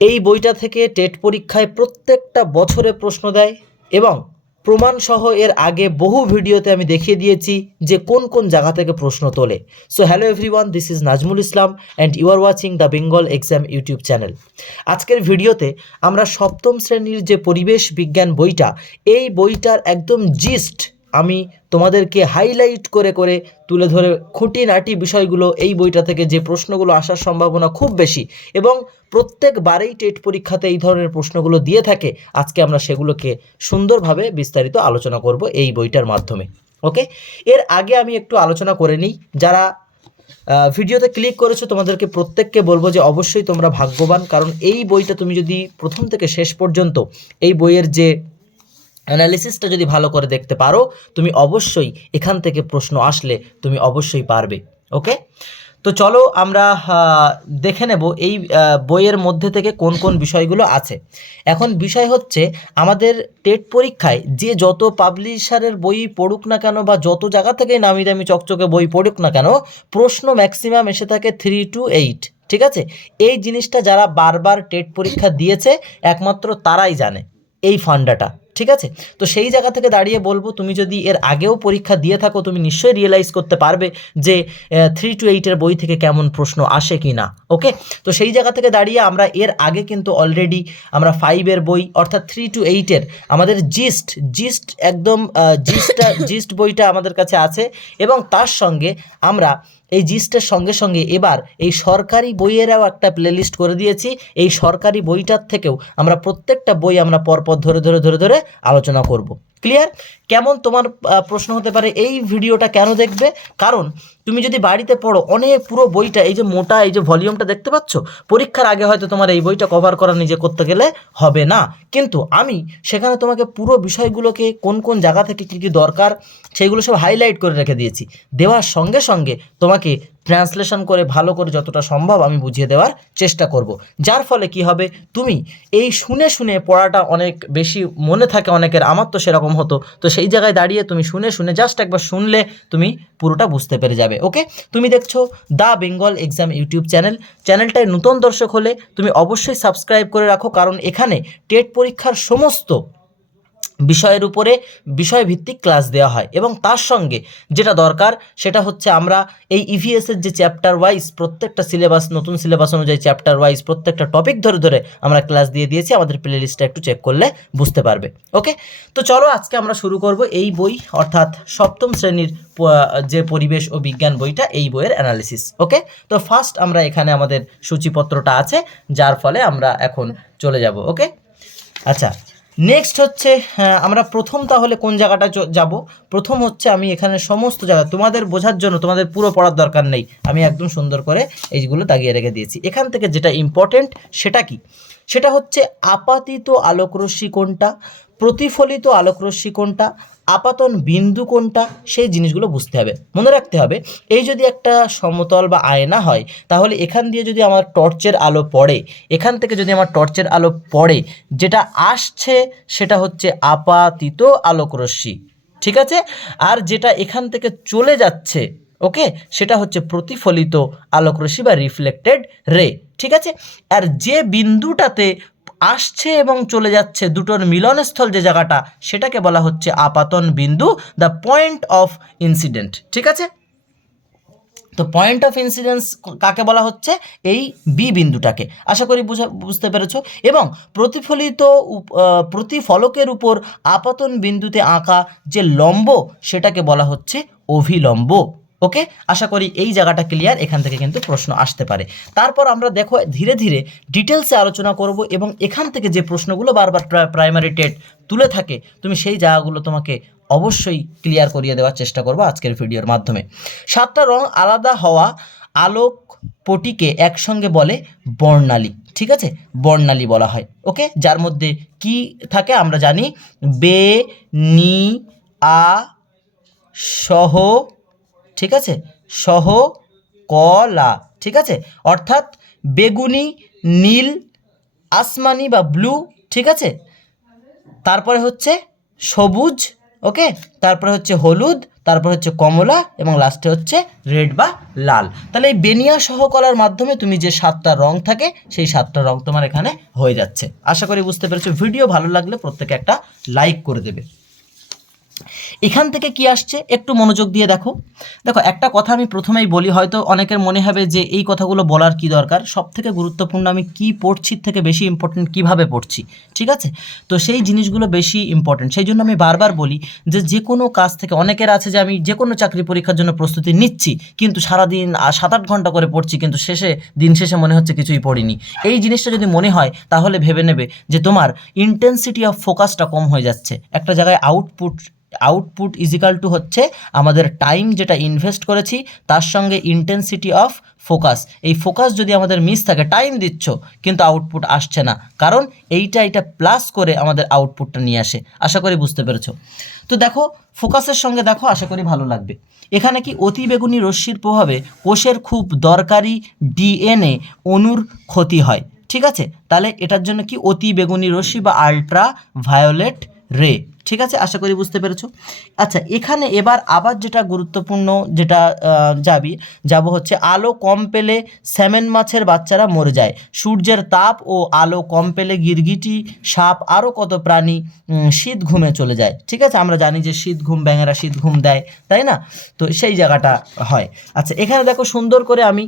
এই বইটা থেকে টেট পরীক্ষায় প্রত্যেকটা বছরে প্রশ্ন দেয় এবং প্রমাণসহ এর আগে বহু ভিডিওতে আমি দেখিয়ে দিয়েছি যে কোন কোন জায়গা থেকে প্রশ্ন তোলে। So hello everyone, this is Najmul Islam and you are watching the Bengal exam YouTube channel. আজকের ভিডিওতে আমরা সপ্তম শ্রেণীর যে পরিবেশ বিজ্ঞান বইটা, এই বইটার একদম জিস্ট আমি তোমাদেরকে হাইলাইট করে করে তুলে ধরে খুঁটিনাটি বিষয়গুলো, এই বইটা থেকে যে প্রশ্নগুলো আসার সম্ভাবনা খুব বেশি এবং প্রত্যেকবারেই টেট পরীক্ষাতে এই ধরনের প্রশ্নগুলো দিয়ে থাকে, আজকে আমরা সেগুলোকে সুন্দরভাবে বিস্তারিত আলোচনা করব এই বইটার মাধ্যমে। ওকে, এর আগে আমি একটু আলোচনা করে নিই। যারা ভিডিওতে ক্লিক করেছো তোমাদেরকে প্রত্যেককে বলবো যে অবশ্যই তোমরা ভাগ্যবান, কারণ এই বইটা তুমি যদি প্রথম থেকে শেষ পর্যন্ত এই বইয়ের যে অ্যানালিসিসটা যদি ভালো করে দেখতে পারো, তুমি অবশ্যই এখান থেকে প্রশ্ন আসলে তুমি অবশ্যই পারবে। ওকে, তো চলো আমরা দেখে নেব এই বইয়ের মধ্যে থেকে কোন কোন বিষয়গুলো আছে। এখন বিষয় হচ্ছে, আমাদের টেট পরীক্ষায় যে যত পাবলিশারের বই পড়ুক না কেন বা যত জায়গা থেকে নামি দামি চকচকে বই পড়ুক না কেন, প্রশ্ন ম্যাক্সিমাম এসে থাকে 3 to 8। ঠিক আছে, এই জিনিসটা যারা বারবার টেট পরীক্ষা দিয়েছে একমাত্র তারাই জানে এই ফান্ডাটা। ঠিক আছে, তো সেই জায়গা থেকে দাঁড়িয়ে বলবো, তুমি যদি এর আগেও পরীক্ষা দিয়ে থাকো তুমি নিশ্চয়ই রিয়েলাইজ করতে পারবে যে 3 to 8 বই থেকে কেমন প্রশ্ন আসে কি না। ওকে, তো সেই জায়গা থেকে দাঁড়িয়ে আমরা এর আগে কিন্তু অলরেডি আমরা 5 বই অর্থাৎ 3 to 8 আমাদের জিস্ট একদম জিস্ট বইটা আমাদের কাছে আছে এবং তার সঙ্গে আমরা এই জিস্টের সঙ্গে সঙ্গে এবার এই সরকারি বইয়েরাও একটা প্লেলিস্ট করে দিয়েছি। এই সরকারি বইটার থেকেও আমরা প্রত্যেকটা বই আমরা পরপর ধরে আলোচনা করব। ক্লিয়ার? কেমন তোমার প্রশ্ন হতে পারে এই ভিডিওটা কেন দেখবে? কারণ তুমি যদি বাড়িতে পড়ো অনেক পুরো বইটা, এই যে মোটা এই যে ভলিউমটা দেখতে পাচ্ছ, পরীক্ষার আগে হয়তো তোমার এই বইটা কভার করা নিজে করতে গেলে হবে না, কিন্তু আমি সেখানে তোমাকে পুরো বিষয়গুলোকে কোন কোন জায়গা থেকে কী কী দরকার সেইগুলো সব হাইলাইট করে রেখে দিয়েছি। দেওয়ার সঙ্গে সঙ্গে তোমাকে ট্রান্সলেশন করে ভালো করে যতটা সম্ভব আমি বুঝিয়ে দেওয়ার চেষ্টা করব, যার ফলে কি হবে, তুমি এই শুনে শুনে পড়াটা অনেক বেশি মনে থাকে অনেকের, আমার তো সেরকম হতো। তো সেই জায়গায় দাঁড়িয়ে তুমি শুনে শুনে জাস্ট একবার শুনলে তুমি পুরোটা বুঝতে পেরে যাবে। ওকে, তুমি দেখছো দ্য বেঙ্গল এক্সাম ইউটিউব চ্যানেলটায় নতুন দর্শক হলে তুমি অবশ্যই সাবস্ক্রাইব করে রাখো, কারণ এখানে টেট পরীক্ষার সমস্ত বিষয়ের উপরে বিষয়ভিত্তিক ক্লাস দেওয়া হয় এবং তার সঙ্গে যেটা দরকার সেটা হচ্ছে আমরা এই ইভিএসের যে চ্যাপ্টার ওয়াইজ প্রত্যেকটা সিলেবাস, নতুন সিলেবাস অনুযায়ী চ্যাপ্টার ওয়াইজ প্রত্যেকটা টপিক ধরে আমরা ক্লাস দিয়ে দিয়েছি। আমাদের প্লে লিস্টটা একটু চেক করলে বুঝতে পারবে। ওকে, তো চলো আজকে আমরা শুরু করব এই বই অর্থাৎ সপ্তম শ্রেণীর যে পরিবেশ ও বিজ্ঞান বইটা, এই বইয়ের অ্যানালিসিস। ওকে, তো ফার্স্ট আমরা এখানে আমাদের সূচিপত্রটা আছে, যার ফলে আমরা এখন চলে যাব। ওকে, আচ্ছা, নেক্সট হচ্ছে আমরা প্রথম তাহলে কোন জায়গাটা যাব? প্রথম হচ্ছে আমি এখানে সমস্ত জায়গা তোমাদের বোঝার জন্য, তোমাদের পুরো পড়ার দরকার নেই, আমি একদম সুন্দর করে এইগুলো দাগিয়ে রেখে দিয়েছি। এখান থেকে যেটা ইম্পর্টেন্ট সেটা কি? সেটা হচ্ছে আপাতিত আলোকরশ্মি কোনটা, প্রতিফলিত আলোকরশ্মি কোনটা, আপাতন বিন্দু কোনটা, সেই জিনিসগুলো বুঝতে হবে, মনে রাখতে হবে। এই যদি একটা সমতল বা আয়না হয়, তাহলে এখান দিয়ে যদি আমার টর্চের আলো পড়ে, এখান থেকে যদি আমার টর্চের আলো পড়ে, যেটা আসছে সেটা হচ্ছে আপাতিত আলোকরশ্মি। ঠিক আছে, আর যেটা এখান থেকে চলে যাচ্ছে, ওকে, সেটা হচ্ছে প্রতিফলিত আলোকরশ্মি বা রিফ্লেক্টেড রে। ঠিক আছে, আর যে বিন্দুটাতে আসছে এবং চলে যাচ্ছে দুটোর মিলনস্থল যে জায়গাটা, সেটাকে বলা হচ্ছে আপাতন বিন্দু, দ্য পয়েন্ট অফ ইনসিডেন্ট। ঠিক আছে, তো পয়েন্ট অফ ইনসিডেন্স কাকে বলা হচ্ছে? এই বি বিন্দুটাকে। আশা করি বুঝতে পেরেছো। এবং প্রতিফলকের উপর আপাতন বিন্দুতে আঁকা যে লম্ব, সেটাকে বলা হচ্ছে অভিলম্ব। ওকে, আশা করি এই জায়গাটা ক্লিয়ার। এখান থেকে কিন্তু প্রশ্ন আসতে পারে। তারপর আমরা দেখো ধীরে ধীরে ডিটেলসে আলোচনা করব এবং এখান থেকে যে প্রশ্নগুলো বারবার প্রাইমারি টেট তুলে থাকে, তুমি সেই জায়গাগুলো তোমাকে অবশ্যই ক্লিয়ার করিয়ে দেওয়ার চেষ্টা করব আজকের ভিডিওর মাধ্যমে। 7টা রং আলাদা হওয়া আলোক পটিকে একসঙ্গে বলে বর্ণালী। ঠিক আছে, বর্ণালী বলা হয়। ওকে, যার মধ্যে কি থাকে আমরা জানি, বে, নি, আ, সহ, ঠিক আছে, সহ, কলা। ঠিক আছে, অর্থাৎ বেগুনি, নীল, আসমানি বা ব্লু। ঠিক আছে, তারপরে হচ্ছে সবুজ, ওকে, তারপরে হচ্ছে হলুদ, তারপর হচ্ছে কমলা এবং লাস্টে হচ্ছে রেড বা লাল। তাহলে এই বেনিয়া সহ কলার মাধ্যমে তুমি যে 7টা রং থাকে সেই 7টা রং তোমার এখানে হয়ে যাচ্ছে। আশা করি বুঝতে পেরেছো। ভিডিও ভালো লাগলে প্রত্যেকে একটা লাইক করে দেবে। এখান থেকে কি আসছে একটু মনোযোগ দিয়ে দেখো। দেখো একটা কথা আমি প্রথমেই বলি, হয়তো অনেকের মনে হবে যে এই কথাগুলো বলার কি দরকার। সব থেকে গুরুত্বপূর্ণ আমি কি পড়ছি থেকে বেশি ইম্পর্টেন্ট কিভাবে পড়ছি, ঠিক আছে? তো সেই জিনিসগুলো বেশি ইম্পর্টেন্ট। সেই জন্য আমি বারবার বলি যে কোনো কাজ থেকে, অনেকের আছে যে আমি যে কোনো চাকরি পরীক্ষার জন্য প্রস্তুতি নিচ্ছি কিন্তু সারাদিন 7-8 ঘন্টা করে পড়ছি, কিন্তু দিন শেষে মনে হচ্ছে কিছুই পড়িনি। এই জিনিসটা যদি মনে হয় তাহলে ভেবে নেবে যে তোমার ইন্টেন্সিটি অফ ফোকাসটা কম হয়ে যাচ্ছে। একটা জায়গায় আউটপুট ইজিক্যাল টু হচ্ছে আমাদের টাইম যেটা ইনভেস্ট করেছি তার সঙ্গে ইন্টেন্সিটি অফ ফোকাস। এই ফোকাস যদি আমাদের মিস থাকে, টাইম দিচ্ছ কিন্তু আউটপুট আসছে না, কারণ এইটা প্লাস করে আমাদের আউটপুটটা নিয়ে আসে। আশা করি বুঝতে পেরেছো। তো দেখো ফোকাসের সঙ্গে দেখো, আশা করি ভালো লাগবে। এখানে কি অতিবেগুনি রশ্মির প্রভাবে কোষের খুব দরকারি ডিএনএ অণুর ক্ষতি হয়, ঠিক আছে? তাহলে এটার জন্য কি অতিবেগুনি রশ্মি বা আল্ট্রা ভায়োলেট রে, ঠিক আছে? আশা করি বুঝতে পেরেছো। আচ্ছা এখানে এবার আবার যেটা গুরুত্বপূর্ণ যেটা যাব হচ্ছে আলো কম পেলে স্যামন মাছের বাচ্চারা মরে যায়। সূর্যের তাপ ও আলো কম পেলে গিরগিটি, সাপ আরও কত প্রাণী শীত ঘুমে চলে যায়, ঠিক আছে? আমরা জানি যে শীত ঘুম, ব্যাঙেরা শীত ঘুম দেয়, তাই না? তো সেই জায়গাটা হয়। আচ্ছা এখানে দেখো সুন্দর করে আমি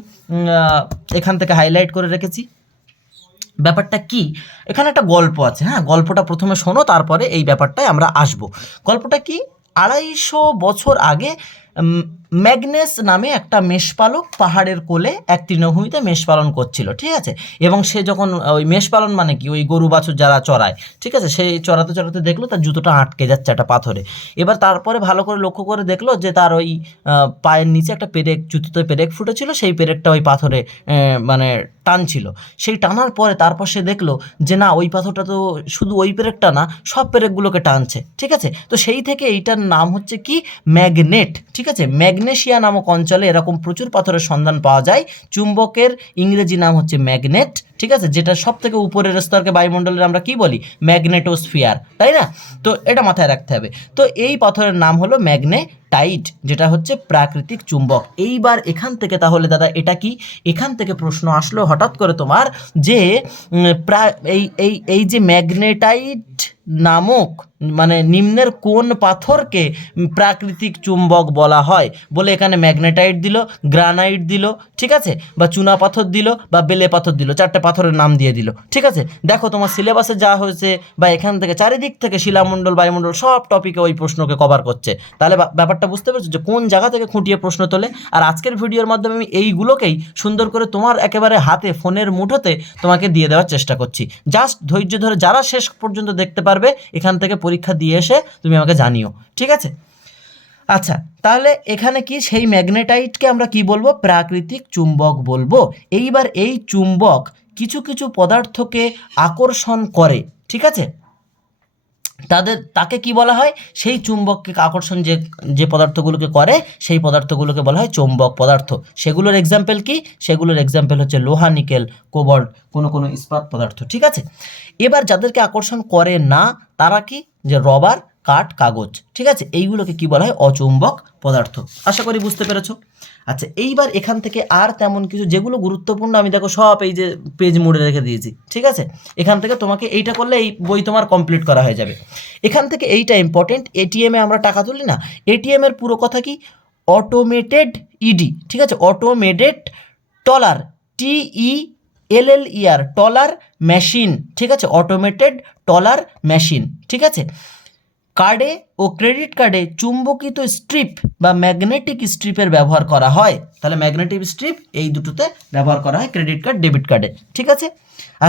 এখান থেকে হাইলাইট করে রেখেছি। ব্যাপারটা কি, এখানে একটা গল্প আছে, হ্যাঁ গল্পটা প্রথমে শোনো, তারপরে এই ব্যাপারটায় আমরা আসব। গল্পটা কি, 250 বছর আগে ম্যাগনেস নামে একটা মেষপালক পাহাড়ের কোলে এক তৃণভূমিতে মেষ পালন করছিল, ঠিক আছে? এবং সে যখন ওই মেষ পালন মানে কি, ওই গরু বাছুর যারা চড়ায়, ঠিক আছে, সেই চড়াতে চড়াতে দেখলো তার জুতোটা আটকে যাচ্ছে একটা পাথরে। এবার তারপরে ভালো করে লক্ষ্য করে দেখলো যে তার ওই পায়ের নিচে একটা পেরেক, জুতোতে পেরেক ফুটেছিল, সেই পেরেকটা ওই পাথরে মানে টানছিল। সেই টানার পরে তারপর সে দেখলো যে না, ওই পাথরটা তো শুধু ওই পেরেকটা না, সব পেরেকগুলোকে টানছে, ঠিক আছে? তো সেই থেকে এইটার নাম হচ্ছে কি, ম্যাগনেট, ঠিক আছে? ম্যাগনেশিয়া নামক অঞ্চলে এরকম প্রচুর পাথরের সন্ধান পাওয়া যায়। চুম্বকের ইংরেজি নাম হচ্ছে ম্যাগনেট, ঠিক আছে? যেটা সব থেকে উপরের স্তরকে বায়ুমণ্ডলের আমরা কি বলি, ম্যাগনেটোস্ফিয়ার, তাই না? তো এটা মাথায় রাখতে হবে। তো এই পাথরের নাম হলো ম্যাগনেটাইট, যেটা হচ্ছে প্রাকৃতিক চুম্বক। এইবার এখান থেকে তাহলে দাদা এটা কি, এখান থেকে প্রশ্ন আসলো হঠাৎ করে তোমার যে এই যে ম্যাগনেটাইট নামক মানে নিম্নের কোন পাথরকে প্রাকৃতিক চুম্বক বলা হয়, বলে এখানে ম্যাগনেটাইট দিল, গ্রানাইট দিল, ঠিক আছে, বা চুনা পাথর দিল, বা বেলে পাথর দিল, 4টে পাথরের নাম দিয়ে দিল, ঠিক আছে? দেখো তোমার সিলেবাসে যা হয়েছে বা এখান থেকে চারিদিক থেকে শিলামণ্ডল, বায়ুমণ্ডল সব টপিকে ওই প্রশ্নকে কভার করছে। তাহলে ব্যাপারটা বুঝতে পারছো যে কোন জায়গা থেকে খুঁটিয়ে প্রশ্ন তোলে। আর আজকের ভিডিওর মাধ্যমে আমি এইগুলোকেই সুন্দর করে তোমার একেবারে হাতে, ফোনের মুঠোতে তোমাকে দিয়ে দেওয়ার চেষ্টা করছি। জাস্ট ধৈর্য ধরে যারা শেষ পর্যন্ত দেখতে পারবে, এখান থেকে পরীক্ষা দিয়ে এসে তুমি আমাকে জানিও, ঠিক আছে? আচ্ছা তাহলে এখানে কি, সেই ম্যাগনেটাইটকে আমরা কি বলবো, প্রাকৃতিক চুম্বক বলবো। এইবার এই চুম্বক কিছু কিছু পদার্থকে আকর্ষণ করে, ঠিক আছে? তাকে কি বলা হয়, সেই চুম্বককে আকর্ষণ যে পদার্থগুলোকে করে সেই পদার্থগুলোকে বলা হয় চৌম্বক পদার্থ। সেগুলোর এক্সাম্পল কি, সেগুলোর এক্সাম্পল হচ্ছে লোহা, নিকেল, কোবাল্ট, কোনো ইস্পাত পদার্থ, ঠিক আছে? এবার যাদেরকে আকর্ষণ করে না তারা কি, যে রবার, কাঠ, কাগজ, ঠিক আছে, এইগুলোকে কি বলা হয়, অচুম্বক পদার্থ। আশা করি বুঝতে পেরেছো। আচ্ছা এইবার এখান থেকে আর তেমন কিছু যেগুলো গুরুত্বপূর্ণ আমি দেখো সব এই যে পেজ মুড়ে রেখে দিয়েছি, ঠিক আছে? এখান থেকে তোমাকে এইটা করলে এই বই তোমার কমপ্লিট করা হয়ে যাবে। এখান থেকে এইটা ইম্পর্টেন্ট, এটিএমে আমরা টাকা তুলি না, এটিএমের পুরো কথা কি, অটোমেটেড ইডি, ঠিক আছে, অটোমেটেড টলার, TELLER, টলার মেশিন, ঠিক আছে, অটোমেটেড টলার মেশিন, ঠিক আছে? কার্ডে ও ক্রেডিট কার্ডে চুম্বকিত স্ট্রিপ বা ম্যাগনেটিক স্ট্রিপের ব্যবহার করা হয়। তাহলে ম্যাগনেটিক স্ট্রিপ এই দুটোতে ব্যবহার করা হয়, ক্রেডিট কার্ড, ডেবিট কার্ডে, ঠিক আছে?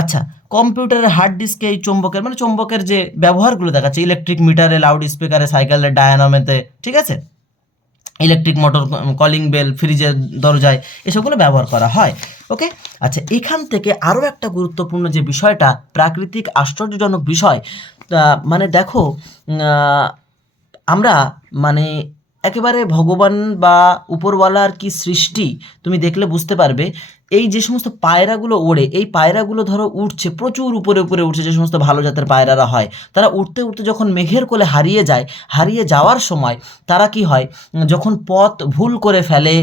আচ্ছা কম্পিউটারের হার্ড ডিস্কে এই চুম্বকের মানে চুম্বকের যে ব্যবহারগুলো দেখাচ্ছে, ইলেকট্রিক মিটারে, লাউড স্পিকারে, সাইকেলের ডায়নামোতে, ঠিক আছে, ইলেকট্রিক মোটর, কলিং বেল, ফ্রিজের দরজায়, এসবগুলো ব্যবহার করা হয়। ওকে, আচ্ছা এখান থেকে আরও একটা গুরুত্বপূর্ণ যে বিষয়টা, প্রাকৃতিক আশ্চর্যজনক বিষয়, মানে দেখো আমরা মানে একেবারে ভগবান বা উপরওয়ালার কি সৃষ্টি তুমি দেখলে বুঝতে পারবে। এই যে সমস্ত পায়রাগুলো ওড়ে, এই পায়রাগুলো ধরো উঠছে, প্রচুর উপরে উপরে উঠছে, যে সমস্ত ভালো জাতের পায়রারা হয়, তারা উঠতে উঠতে যখন মেঘের কোলে হারিয়ে যায়, হারিয়ে যাওয়ার সময় তারা কি হয়, যখন পথ ভুল করে ফেলে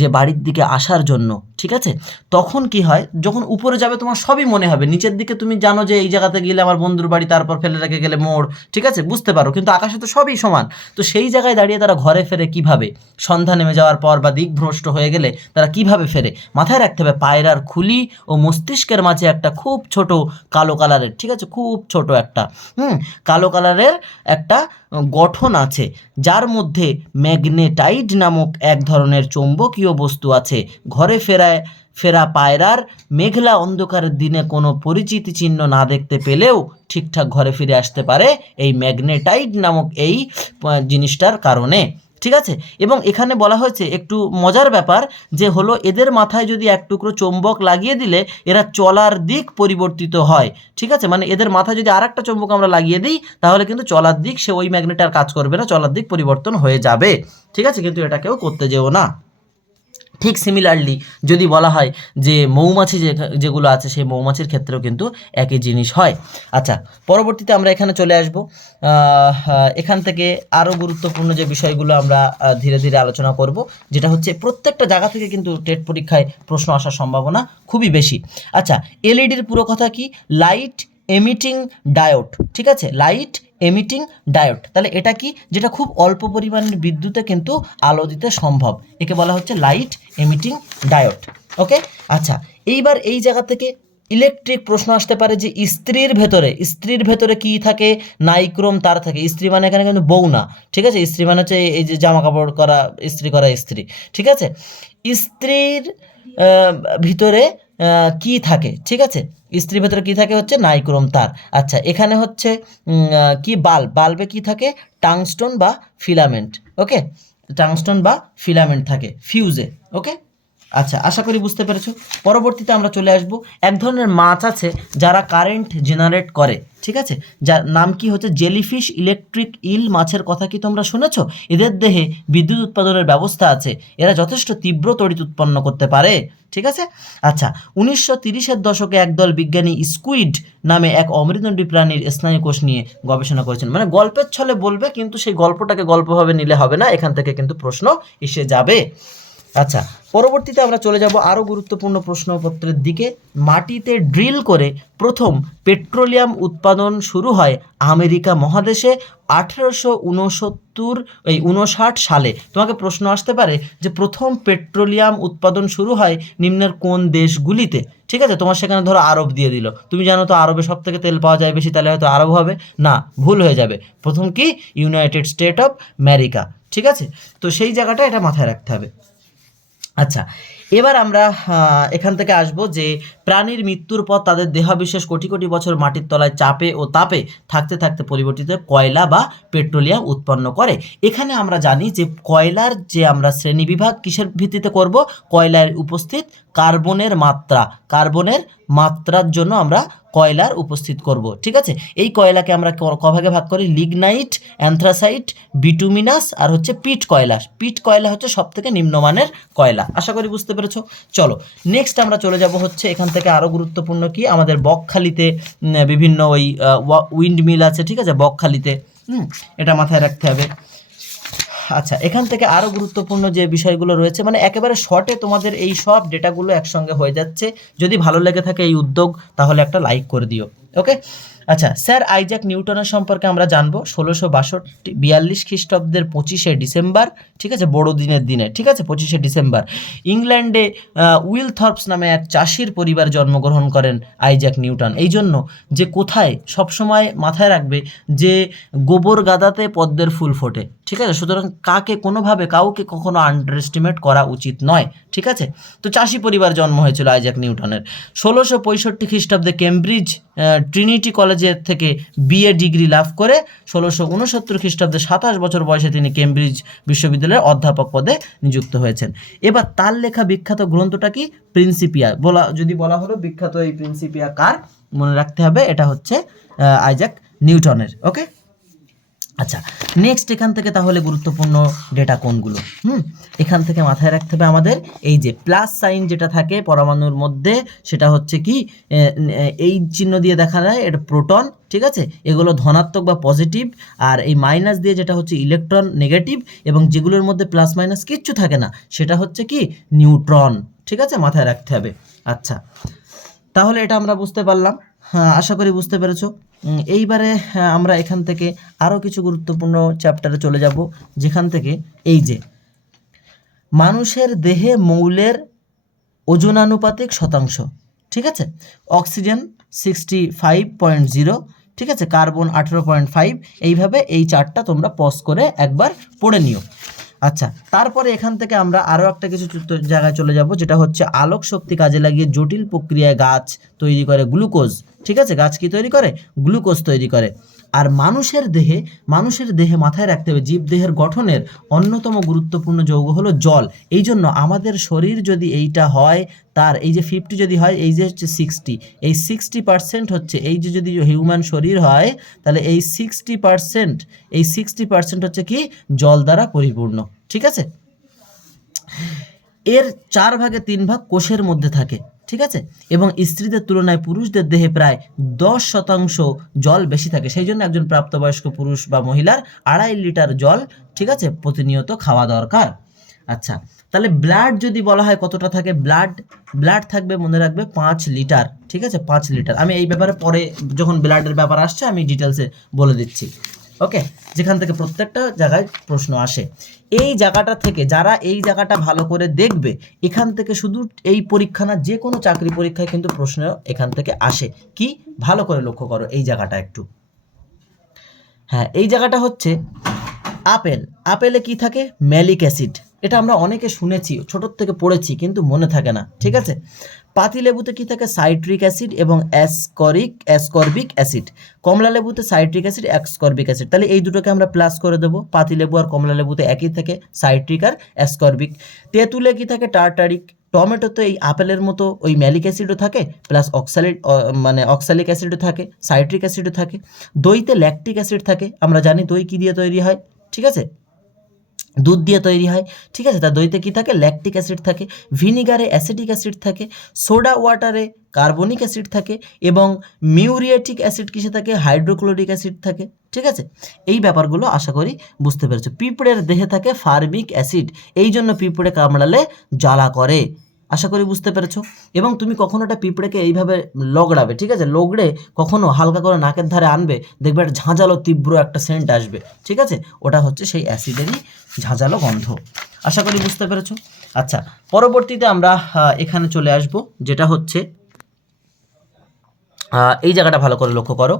যে বাড়ির দিকে আসার জন্য, ঠিক আছে, তখন কি হয়, যখন উপরে যাবে তোমার সবই মনে হবে, নিচের দিকে তুমি জানো যে এই জায়গাতে গেলে আমার বন্ধুর বাড়ি, তারপর ফেলে রেখে গেলে মোড়, ঠিক আছে, বুঝতে পারো, কিন্তু আকাশে তো সবই সমান। তো সেই জায়গায় দাঁড়িয়ে তারা ঘরে ফেরে কিভাবে, সন্ধ্যা নেমে যাওয়ার পর বা দিকভ্রষ্ট হয়ে গেলে তারা কিভাবে ফেরে, মাথায় রাখতে হবে পায়রার খুলি ও মস্তিষ্কের মাঝে একটা খুব ছোট কালো কালারের, ঠিক আছে, খুব ছোট একটা কালো কালারের একটা গঠন আছে, যার মধ্যে ম্যাগনেটাইট নামক এক ধরনের চৌম্বকীয় বস্তু আছে। ঘরে ফেরা পায়রার মেঘলা অন্ধকারের দিনে কোনো পরিচিতি চিহ্ন না দেখতে পেলেও ঠিকঠাক ঘরে ফিরে আসতে পারে এই ম্যাগনেটাইট নামক এই জিনিসটার কারণে, ঠিক আছে। এবং এখানে বলা হয়েছে একটু মজার ব্যাপার যে হলো, এদের মাথায় যদি এক টুকরো চৌম্বক লাগিয়ে দিলে এরা চলার দিক পরিবর্তিত হয়, ঠিক আছে, মানে এদের মাথায় যদি আর একটা চৌম্বক আমরা লাগিয়ে দিই তাহলে কিন্তু চলার দিক, সে ওই ম্যাগনেট আর কাজ করবে না, চলার দিক পরিবর্তন হয়ে যাবে, ঠিক আছে, কিন্তু এটা কেউ করতে যেও না। ঠিক সিমিলারলি যদি বলা হয় যে মৌমাছি যেগুলো আছে, সেই মৌমাছির ক্ষেত্রেও কিন্তু একই জিনিস হয়। আচ্ছা, পরবর্তীতে আমরা এখানে চলে আসব, এখান থেকে আরও গুরুত্বপূর্ণ যে বিষয়গুলো আমরা ধীরে ধীরে আলোচনা করব, যেটা হচ্ছে প্রত্যেকটা জায়গা থেকে কিন্তু টেট পরীক্ষায় প্রশ্ন আসার সম্ভাবনা খুবই বেশি। আচ্ছা, এলইডির পুরো কথা কি, লাইট এমিটিং ডায়োড, ঠিক আছে, লাইট এমিটিং ডায়োড, তাহলে এটা কি, যেটা খুব অল্প পরিমাণের বিদ্যুতে কিন্তু আলো দিতে সম্ভব, একে বলা হচ্ছে লাইট এমিটিং ডায়োড। ওকে, আচ্ছা, এইবার এই জায়গা থেকে ইলেকট্রিক প্রশ্ন আসতে পারে যে স্ত্রীর ভেতরে কি থাকে, নাইক্রোম তার থাকে। স্ত্রী মানে এখানে কিন্তু বউ না, ঠিক আছে, স্ত্রী মানে হচ্ছে এই যে জামা কাপড় করা ইস্ত্রি করা স্ত্রী, ঠিক আছে। স্ত্রীর ভিতরে কি থাকে, ঠিক আছে, স্ত্রীর ভেতরে কি থাকে হচ্ছে নাইক্রোম তার। আচ্ছা, এখানে হচ্ছে কি বাল্বে কি থাকে, টাংস্টন বা ফিলামেন্ট, ওকে, টাংস্টন বা ফিলামেন্ট থাকে ফিউজে, ওকে। আচ্ছা, আশা করি বুঝতে পেরেছো। পরবর্তীতে আমরা চলে আসব, এক ধরনের মাছ আছে যারা কারেন্ট জেনারেট করে, ঠিক আছে, যার নাম কি হচ্ছে জেলিফিশ ইলেকট্রিক ইল মাছের কথা কি তোমরা শুনেছো? এদের দেহে বিদ্যুৎ উৎপাদনের ব্যবস্থা আছে, এরা যথেষ্ট তীব্র তড়িৎ উৎপন্ন করতে পারে, ঠিক আছে। আচ্ছা, 1930-এর দশকে একদল বিজ্ঞানী স্কুইড নামে এক অমেরুদণ্ডী প্রাণীর স্নায়ুকোষ নিয়ে গবেষণা করেছেন। মানে গল্পের ছলে বলবে, কিন্তু সেই গল্পটাকে গল্পভাবে নিলে হবে না, এখান থেকে কিন্তু প্রশ্ন এসে যাবে। আচ্ছা, পরবর্তীতে আমরা চলে যাব আরও গুরুত্বপূর্ণ প্রশ্নপত্রের দিকে। মাটিতে ড্রিল করে প্রথম পেট্রোলিয়াম উৎপাদন শুরু হয় আমেরিকা মহাদেশে 1859 সালে। তোমাকে প্রশ্ন আসতে পারে যে প্রথম পেট্রোলিয়াম উৎপাদন শুরু হয় নিম্নের কোন দেশগুলিতে, ঠিক আছে, তোমার সেখানে ধরো আরব দিয়ে দিল, তুমি জানো তো আরবে সব থেকে তেল পাওয়া যায় বেশি, তাহলে হয়তো আরব হবে না, ভুল হয়ে যাবে, প্রথম কি ইউনাইটেড স্টেট অফ আমেরিকা, ঠিক আছে। তো সেই জায়গাটা এটা মাথায় রাখতে হবে। আচ্ছা, এবার আমরা এখান থেকে আসব যে প্রাণীর মৃত্যুর পর তাদের দেহাবিশেষ কোটি কোটি বছর মাটির তলায় চাপে ও তাপে থাকতে থাকতে পরিবর্তিত কয়লা বা পেট্রোলিয়াম উৎপন্ন করে। এখানে আমরা জানি যে কয়লার যে আমরা শ্রেণীবিভাগ কিসের ভিত্তিতে করব, কয়লার উপস্থিত কার্বনের মাত্রার জন্য আমরা কয়লার উপস্থিত করব, ঠিক আছে। এই কয়লাকে আমরা কভাগে ভাগ করি, লিগনাইট, অ্যান্থ্রাসাইট, বিটুমিনাস আর হচ্ছে পিট কয়লা হচ্ছে সব থেকে নিম্নমানের কয়লা। আশা করি বুঝতে পেরেছো। চলো নেক্সট আমরা চলে যাব হচ্ছে এখান থেকে আরও গুরুত্বপূর্ণ কি, আমাদের বকখালিতে বিভিন্ন ওই উইন্ড মিল আছে, ঠিক আছে, বকখালিতে, এটা মাথায় রাখতে হবে। আচ্ছা, এখান থেকে আরও গুরুত্বপূর্ণ যে বিষয়গুলো রয়েছে, মানে একেবারে শর্টে তোমাদের এই সব ডেটাগুলো একসঙ্গে হয়ে যাচ্ছে। যদি ভালো লেগে থাকে এই উদ্যোগ, তাহলে একটা লাইক করে দিও, ওকে। আচ্ছা, স্যার আইজ্যাক নিউটনের সম্পর্কে আমরা জানবো। 1642 খ্রিস্টাব্দের 25শে ডিসেম্বর, ঠিক আছে, বড়দিনের দিনে, ঠিক আছে, 25শে ডিসেম্বর ইংল্যান্ডে উইলথর্পস নামে এক চাষির পরিবার জন্মগ্রহণ করেন আইজ্যাক নিউটন। এই জন্য যে কোথায় সবসময় মাথায় রাখবে যে গোবর গাদাতে পদ্মের ফুল ফোটে, ঠিক আছে, সুতরাং কাউকে কখনো আন্ডার এস্টিমেট করা উচিত নয়, ঠিক আছে। তো চাষি পরিবার জন্ম হয়েছিল আইজ্যাক নিউটনের। 1665 খ্রিস্টাব্দে কেমব্রিজ ট্রিনিটি কলেজের থেকে বিএ ডিগ্রি লাভ করে 1669 খ্রিস্টাব্দে 27 বছর বয়সে তিনি কেমব্রিজ বিশ্ববিদ্যালয়ের অধ্যাপক পদে নিযুক্ত হয়েছেন। এবার তার লেখা বিখ্যাত গ্রন্থটা কি, প্রিন্সিপিয়া। যদি বলা হলো বিখ্যাত এই প্রিন্সিপিয়া কার, মনে রাখতে হবে এটা হচ্ছে আইজ্যাক নিউটনের, ওকে। আচ্ছা, নেক্সট এখান থেকে তাহলে গুরুত্বপূর্ণ ডেটা কোনগুলো? এখান থেকে মাথায় রাখতে হবে আমাদের এই যে প্লাস সাইন যেটা থাকে পরমাণুর মধ্যে, সেটা হচ্ছে কি এই চিহ্ন দিয়ে দেখা যায় এটা প্রোটন, ঠিক আছে, এগুলো ধনাত্মক বা পজিটিভ, আর এই মাইনাস দিয়ে যেটা হচ্ছে ইলেকট্রন নেগেটিভ, এবং যেগুলোর মধ্যে প্লাস মাইনাস কিচ্ছু থাকে না সেটা হচ্ছে কি নিউট্রন, ঠিক আছে, মাথায় রাখতে হবে। আচ্ছা, তাহলে এটা আমরা বুঝতে পারলাম, হ্যাঁ আশা করি বুঝতে পেরেছো। এইবারে আমরা এখান থেকে আরও কিছু গুরুত্বপূর্ণ চ্যাপ্টারে চলে যাব, যেখান থেকে এই যে মানুষের দেহে মৌলের ওজনানুপাতিক শতাংশ, ঠিক আছে, অক্সিজেন 65.0, ঠিক আছে, কার্বন 18.5, এইভাবে এই চারটা তোমরা পজ করে একবার পড়ে নিও। আচ্ছা, তারপরে এখান থেকে আমরা আরও একটা কিছু জায়গায় চলে যাব, যেটা হচ্ছে আলোক শক্তি কাজে লাগিয়ে জটিল প্রক্রিয়ায় গাছ তৈরি করে গ্লুকোজ, ঠিক আছে, গাছ কি তৈরি করে? গ্লুকোজ তৈরি করে। আর মানুষের দেহে মাথায় রাখতে হবে জীবদেহের গঠনের অন্যতম গুরুত্বপূর্ণ যৌগ হলো জল। এই জন্য আমাদের শরীর যদি এইটা হয়, তার এই যে 50 যদি হয়, এই যে হচ্ছে 60, এই 60% হচ্ছে এই যে যদি হিউম্যান শরীর হয়, তাহলে এই 60% হচ্ছে কি জল দ্বারা পরিপূর্ণ, ঠিক আছে। এর 4 ভাগে 3 ভাগ কোষের মধ্যে থাকে, ঠিক আছে, এবং স্ত্রীদের তুলনায় পুরুষদের দেহে প্রায় 10% জল বেশি থাকে। সেই জন্য একজন প্রাপ্তবয়স্ক পুরুষ বা মহিলার 2.5 লিটার জল, ঠিক আছে, প্রতিনিয়ত খাওয়া দরকার। আচ্ছা, তাহলে ব্লাড যদি বলা হয় কতটা থাকে, ব্লাড থাকবে মনে রাখবে 5 লিটার, ঠিক আছে, 5 লিটার। আমি এই ব্যাপারে পরে যখন ব্লাডের ব্যাপার আসছে আমি ডিটেলসে বলে দিচ্ছি, ওকে, যেখান থেকে প্রত্যেকটা জায়গায় প্রশ্ন আসে। এই জায়গাটা থেকে যারা এই জায়গাটা ভালো করে দেখবে, এখান থেকে শুধু এই পরীক্ষা না, যে কোনো চাকরি পরীক্ষায় কিন্তু প্রশ্ন এখান থেকে আসে। কি ভালো করে লক্ষ্য করো এই জায়গাটা একটু। হ্যাঁ, এই জায়গাটা হচ্ছে আপেলে কি থাকে? Malic acid. এটা আমরা অনেকে শুনেছি, ছোটোর থেকে পড়েছি, কিন্তু মনে থাকে না, ঠিক আছে। পাতিলেবুতে কি থাকে? সাইট্রিক অ্যাসিড এবং অ্যাসকর্বিক অ্যাসিড। কমলা লেবুতে সাইট্রিক অ্যাসিড, অ্যাসকর্বিক অ্যাসিড। তাহলে এই দুটোকে আমরা প্লাস করে দেবো। পাতিলেবু আর কমলা লেবুতে একই থাকে, সাইট্রিক আর অ্যাসকর্বিক। তেঁতুলে কি থাকে? টার্টারিক। টমেটোতে এই আপেলের মতো ওই ম্যালিক অ্যাসিডও থাকে, প্লাস অক্সালিক অ্যাসিডও থাকে, সাইট্রিক অ্যাসিডও থাকে। দইতে ল্যাকটিক অ্যাসিড থাকে। আমরা জানি দই কী দিয়ে তৈরি হয়, ঠিক আছে, দুধ দিয়ে তৈরি হয়, ঠিক আছে, তার দইতে কী থাকে? ল্যাকটিক অ্যাসিড থাকে। ভিনিগারে অ্যাসিটিক অ্যাসিড থাকে। সোডা ওয়াটারে কার্বনিক অ্যাসিড থাকে। এবং মিউরিয়েটিক অ্যাসিড কিসে থাকে? হাইড্রোক্লোরিক অ্যাসিড থাকে, ঠিক আছে। এই ব্যাপারগুলো আশা করি বুঝতে পেরেছো। পিঁপড়ের দেহে থাকে ফার্মিক অ্যাসিড, এই জন্য পিঁপড়ে কামড়ালে জ্বালা করে। আশা করি বুঝতে পেরেছো। এবং তুমি কখনো একটা পিঁপড়েকে এইভাবে লগড়াবে, ঠিক আছে, লগড়ে কখনো হালকা করে নাকের ধারে আনবে, দেখবে একটা ঝাঁঝালো তীব্র একটা সেন্ট আসবে, ঠিক আছে, ওটা হচ্ছে সেই অ্যাসিডেরই ঝাঁঝালো গন্ধ। আশা করি বুঝতে পেরেছো। আচ্ছা, পরবর্তীতে আমরা এখানে চলে আসব, যেটা হচ্ছে এই জায়গাটা ভালো করে লক্ষ্য করো।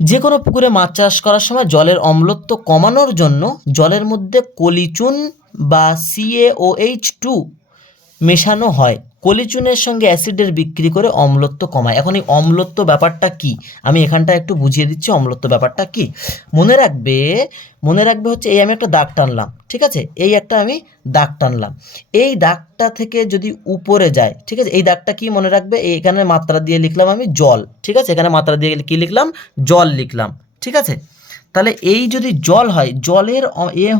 যে কোনো পুকুরে মাছ চাষ করার সময় জলের অম্লত্ব কমানোর জন্য জলের মধ্যে কলিচুন বা CaOH2 মেশানো হয়। কলিচুনের সঙ্গে অ্যাসিডের বিক্রি করে অম্লত্ব কমায়। এখন এই অম্লত্ব ব্যাপারটা কি, আমি এখানটা একটু বুঝিয়ে দিচ্ছি অম্লত্ব ব্যাপারটা কি। মনে রাখবে হচ্ছে এই আমি একটা দাগ টানলাম, ঠিক আছে, এই একটা আমি দাগ টানলাম, এই দাগটা থেকে যদি উপরে যায়, ঠিক আছে, এই দাগটা কি মনে রাখবে, এখানে মাত্রা দিয়ে লিখলাম আমি জল, ঠিক আছে, এখানে মাত্রা দিয়ে কি লিখলাম? জল লিখলাম, ঠিক আছে। তাহলে এই যদি জল হয়, জলের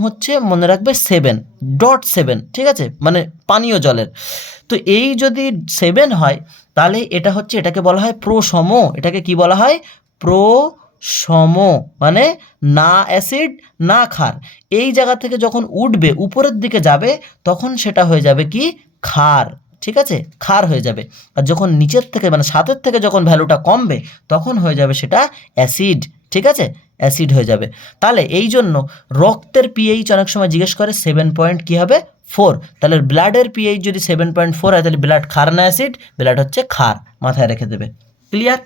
হচ্ছে মনে রাখবে 7.7, ঠিক আছে, মানে পানীয় জলের। তো এই যদি 7 হয়, তাহলে এটা হচ্ছে, এটাকে বলা হয় প্রসম। এটাকে কি বলা হয়? প্রসম, মানে না অ্যাসিড না ক্ষার। এই জায়গা থেকে যখন উঠবে উপরের দিকে যাবে, তখন সেটা হয়ে যাবে কি? ক্ষার, ঠিক আছে, ক্ষার হয়ে যাবে। আর যখন নিচের থেকে মানে 7-এর থেকে যখন ভ্যালুটা কমবে, তখন হয়ে যাবে সেটা অ্যাসিড, ঠিক আছে, অ্যাসিড হয়ে যাবে। তাহলে এই জন্য রক্তের পিএইচ অনেক সময় জিজ্ঞেস করে 7 কি হবে? 4। তাহলে ব্লাডের পিএইচ যদি 7.4 হয়, তাহলে ব্লাড ক্ষার না অ্যাসিড? ব্লাড হচ্ছে ক্ষার, মাথায় রেখে দেবে। ক্লিয়ার?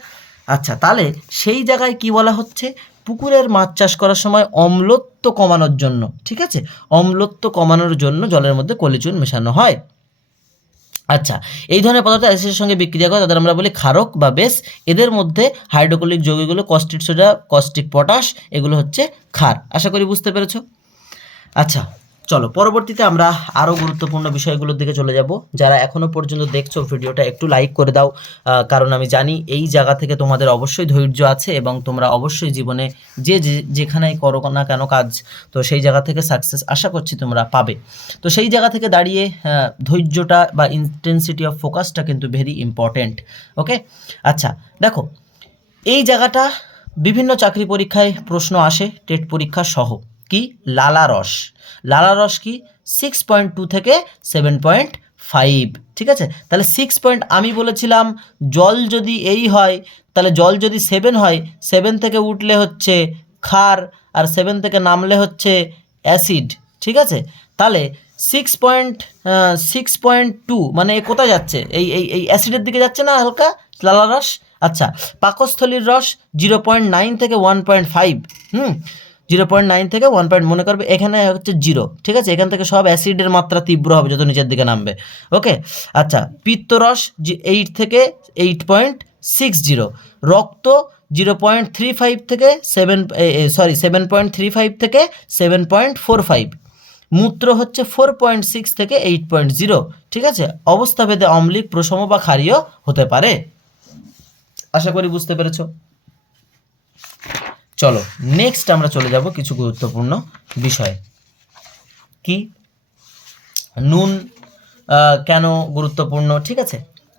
আচ্ছা, তাহলে সেই জায়গায় কি বলা হচ্ছে? পুকুরের মাছ চাষ করার সময় অম্লত্ব কমানোর জন্য, ঠিক আছে, অম্লত্ব কমানোর জন্য জলের মধ্যে কলিচুন মেশানো হয়। আচ্ছা, এই ধরনের পদার্থ অ্যাসিডের সঙ্গে বিক্রিয়া করে তাদের আমরা বলি ক্ষারক বা বেস। এদের মধ্যে হাইড্রোক্লোরিক যৌগগুলো কস্টিক সোডা, কস্টিক পটাশ, এগুলো হচ্ছে ক্ষার। আশা করি বুঝতে পেরেছো। আচ্ছা, চলো পরবর্তীতে আমরা আরও গুরুত্বপূর্ণ বিষয়গুলোর দিকে চলে যাব। যারা এখনও পর্যন্ত দেখছো ভিডিওটা একটু লাইক করে দাও, কারণ আমি জানি এই জায়গা থেকে তোমাদের অবশ্যই ধৈর্য আছে এবং তোমরা অবশ্যই জীবনে যেখানেই করো না কেন কাজ, তো সেই জায়গা থেকে সাকসেস আশা করছি তোমরা পাবে। তো সেই জায়গা থেকে দাঁড়িয়ে ধৈর্যটা বা ইন্টেন্সিটি অফ ফোকাসটা কিন্তু ভেরি ইম্পর্টেন্ট। ওকে, আচ্ছা দেখো এই জায়গাটা বিভিন্ন চাকরি পরীক্ষায় প্রশ্ন আসে, টেট পরীক্ষা সহ। কি লালারস কি 6.2 থেকে 7.5, ঠিক আছে। তাহলে 6 আমি বলেছিলাম জল যদি এই হয়, তাহলে জল যদি 7 হয়, 7 থেকে উঠলে হচ্ছে ক্ষার, আর 7 থেকে নামলে হচ্ছে অ্যাসিড, ঠিক আছে। তাহলে 6.2 মানে এ কোথায় যাচ্ছে? এই এই এই অ্যাসিডের দিকে যাচ্ছে না হালকা লালারস। আচ্ছা, পাকস্থলীর রস 0.9 থেকে 1.5, 0.9 থেকে 1 মনে করবে এখানে হচ্ছে 0, ঠিক আছে। এখান থেকে সব অ্যাসিডের মাত্রা তীব্র হবে যত নিচের দিকে নামবে। ওকে, আচ্ছা পিত্তরস 8 থেকে 8.60, রক্ত 0.35 থেকে 7.35 থেকে 7.45, মূত্র হচ্ছে 4.6 থেকে 8.0, ঠিক আছে। অবস্থা ভেদে অম্লিক, প্রশম বা ক্ষারীয় হতে পারে। আশা করি বুঝতে পেরেছো। চলো নেক্সট আমরা চলে যাব কিছু গুরুত্বপূর্ণ বিষয়। কি নুন কেন গুরুত্বপূর্ণ, ঠিক আছে।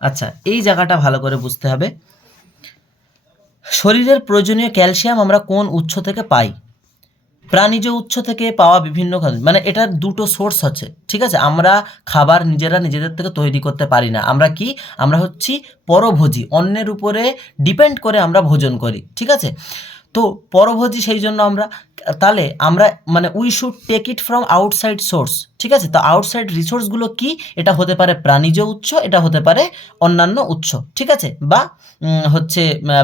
আচ্ছা এই জায়গাটা ভালো করে বুঝতে হবে। শরীরের প্রয়োজনীয় ক্যালসিয়াম আমরা কোন উৎস থেকে পাই? প্রাণীজ উৎস থেকে পাওয়া বিভিন্ন খাদ্য, মানে এটার দুটো সোর্স আছে, ঠিক আছে। আমরা খাবার নিজেদের থেকে তৈরি করতে পারি না। আমরা হচ্ছি পরভোজী, অন্যের উপরে ডিপেন্ড করে আমরা ভোজন করি, ঠিক আছে। তো পরভোজী, সেই জন্য তাহলে আমরা মানে we should take it from outside source, ঠিক আছে। তো আউটসাইড রিসোর্সগুলো কি? এটা হতে পারে প্রাণীজ উৎস, এটা হতে পারে অন্যান্য উৎস, ঠিক আছে। বা হচ্ছে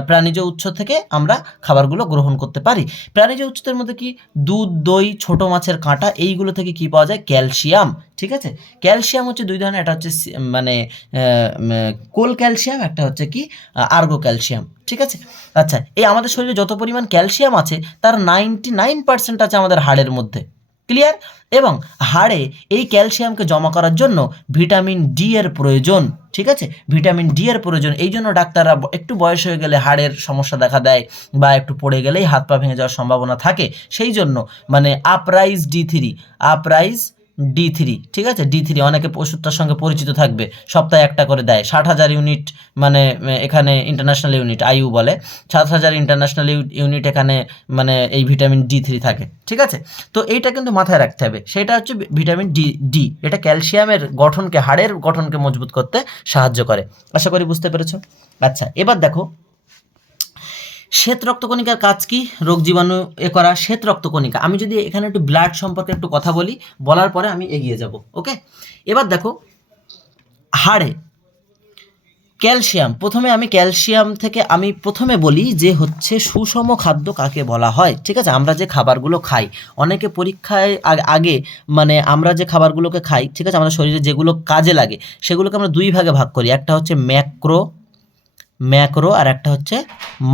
প্রাণীজ উৎস থেকে আমরা খাবারগুলো গ্রহণ করতে পারি। প্রাণীজ উৎসের মধ্যে কি দুধ, দই, ছোট মাছের কাঁটা, এইগুলো থেকে কি পাওয়া যায়? ক্যালসিয়াম, ঠিক আছে। ক্যালসিয়াম হচ্ছে দুই ধরনের, একটা হচ্ছে মানে কোল ক্যালসিয়াম, একটা হচ্ছে কি আর্গো ক্যালসিয়াম, ঠিক আছে। আচ্ছা এই আমাদের শরীরে যত পরিমাণ ক্যালসিয়াম আছে তার 99% আছে আমাদের হাড়ের মধ্যে, ক্লিয়ার। এবং হাড়ে এই ক্যালসিয়ামকে জমা করার জন্য ভিটামিন ডি এর প্রয়োজন, ঠিক আছে। ভিটামিন ডি এর প্রয়োজন, এই জন্য ডাক্তাররা একটু বয়স হয়ে গেলে হাড়ের সমস্যা দেখা দেয় বা একটু পড়ে গেলেই হাত পা ভেঙে যাওয়ার সম্ভাবনা থাকে। সেই জন্য মানে আপরাইজ ডি থ্রি, ঠিক আছে। ডি3 অনেকে ওষুধটার সঙ্গে পরিচিত থাকবে, সপ্তাহে একটা করে দেয়। 60,000 ইউনিট, মানে এখানে ইন্টারন্যাশনাল ইউনিট আইইউ বলে, 7,000 ইন্টারন্যাশনাল ইউনিট এখানে মানে এই ভিটামিন ডি3 থাকে, ঠিক আছে। তো এইটা কিন্তু মাথায় রাখতে হবে, সেটা হচ্ছে ভিটামিন ডি। এটা ক্যালসিয়ামের গঠনকে, হাড়ের গঠনকে মজবুত করতে সাহায্য করে। আশা করি বুঝতে পেরেছো। আচ্ছা এবার দেখো শ্বেত রক্তকণিকার কাজ কি? রোগ জীবাণু করা। শ্বেত রক্তকণিকা, আমি যদি এখানে একটু ব্লাড সম্পর্কে একটু কথা বলি, বলার পরে আমি এগিয়ে যাব। ওকে, এবার দেখো হাড়ে ক্যালসিয়াম, ক্যালসিয়াম থেকে আমি প্রথমে বলি যে হচ্ছে সুষম খাদ্য কাকে বলা হয়, ঠিক আছে। আমরা যে খাবারগুলো খাই, অনেকে পরীক্ষায় আগে মানে আমরা যে খাবারগুলোকে খাই, ঠিক আছে, আমাদের শরীরে যেগুলো কাজে লাগে সেগুলোকে আমরা দুই ভাগে ভাগ করি। একটা হচ্ছে ম্যাক্রো আর একটা হচ্ছে